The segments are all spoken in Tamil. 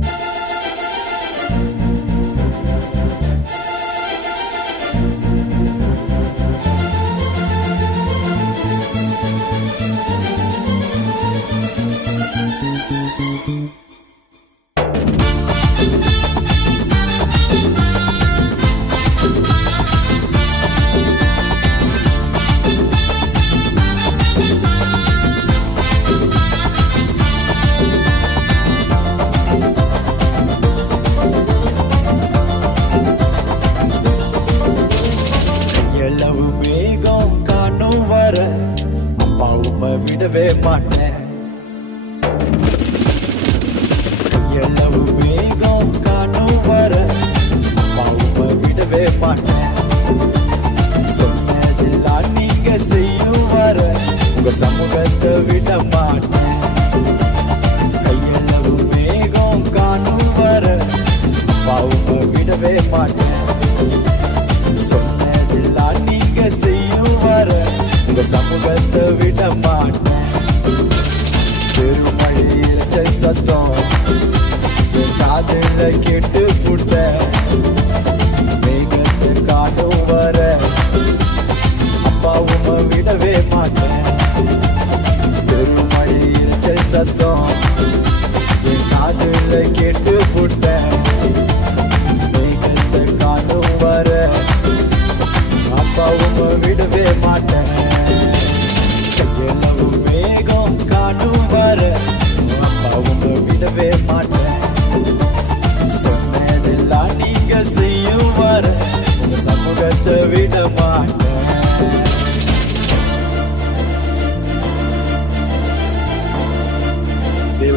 you உங்க சமூகத்தை விட மாட்டேன். கையளவு மேகம் காணும் வர அப்பா விடவே மாட்டேன். சொன்னதெல்லாம் நீங்க செய்யும் வர உங்க சமூகத்தை விட மாட்டேன். பெருமழை இரைச்சல் சத்தம் காதல கேட்டு புட்ட மேகத்தை காட்டும் வர அப்பாவும் விடவே காதுல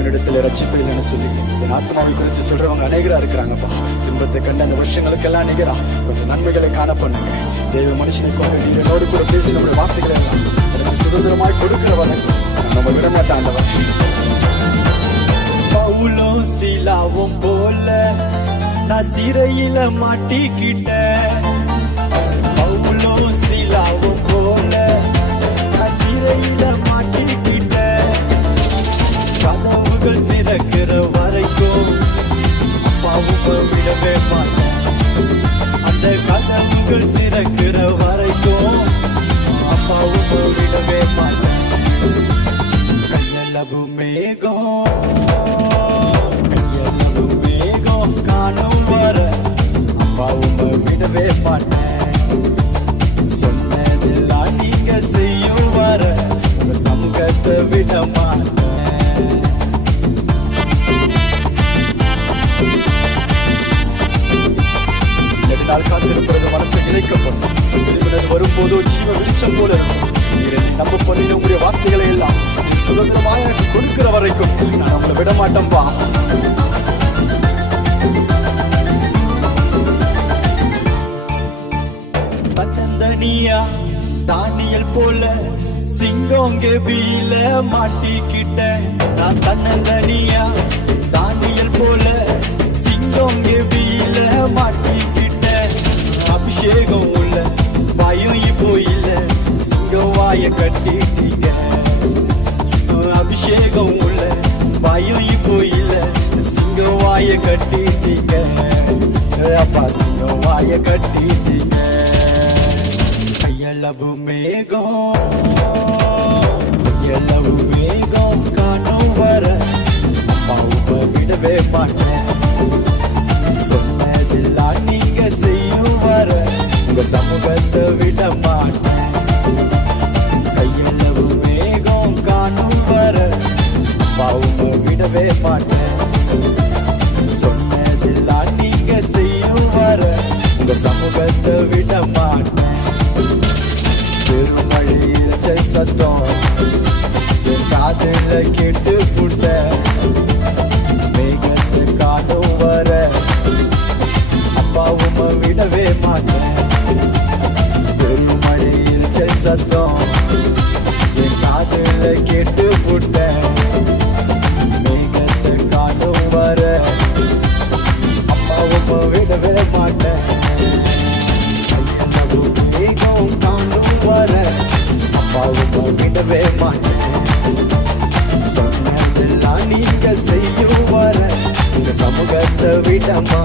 தேவனிடத்தில் ரட்சிப்பு இல்லைன்னு சொல்லி. என் ஆத்மாவை குறித்து சொல்றவங்க அநேகரா இருக்கிறாங்கப்பா. துன்பத்தை கண்ட அந்த வருஷங்களுக்கெல்லாம் நிகரா. கொஞ்சம் நன்மைகளை காண பண்ணுங்க. தேவ மனுஷனை கொண்டு என்னோடு கூட பேசி நம்முடைய வார்த்தைகளை எல்லாம் சுதந்திரமாய் கொடுக்கிறவன் நம்ம விடமாட்டாண்டவன் பவுலோ சிலாவும் சீலாவும் போல நான் சிறையில மாட்டிக்கிட்டேன் பவுலோ சிலாவும் போல நான் சிறையில good thing. காத்திருப்பது மனசு வரும்போதோ ஜீவ வெளிச்சம் போல இருக்கும். நீர் நம்ப பண்ணின உங்களுடைய வார்த்தைகளை எல்லாம் சுதந்திரமாக எனக்கு கொடுக்கிற வரைக்கும் நான் உங்களை விட மாட்டேன்பா தன்னந்தனியா தானியல் போல சிங்கம் கெபியில மாட்டிக்கிட்ட நான் தன்னந்தனியா தானியல் போல சிங்கம் கெபியில மாட்டிக்கிட்ட அபிஷேகம் உள்ள பயம் இப்போ இல்ல. சிங்கவாய கட்டிட்டீங்க. அபிஷேகம் உள்ள பயம் இப்போ இல்ல. சிங்கவாய கட்டிட்டீங்க. அப்பா சிங்கவாய கட்டிட்டீங்க. கையளவு மேகம். சமூகத்தை விட மாட்டேன். கையளவு மேகம் காணும் வர அப்பாவும் விடவே மாட்டேன். சொன்னதெல்லாம் நீங்க செய்யும் வர உங்க சமூகத்தை விட மாட்டேன். பெருமழை சத்தம் காதல கேட்டு சத்தம் என் காதல கேட்டு புட்ட மேகத்தை காணும் வர அப்பாவும் விடவே மாட்டேன். மேகம் காணும் வர அப்பாவும் விடவே மாட்டேன். சொன்னதெல்லாம் நீங்க செய்யும் வர இந்த சமூகத்தை விடமா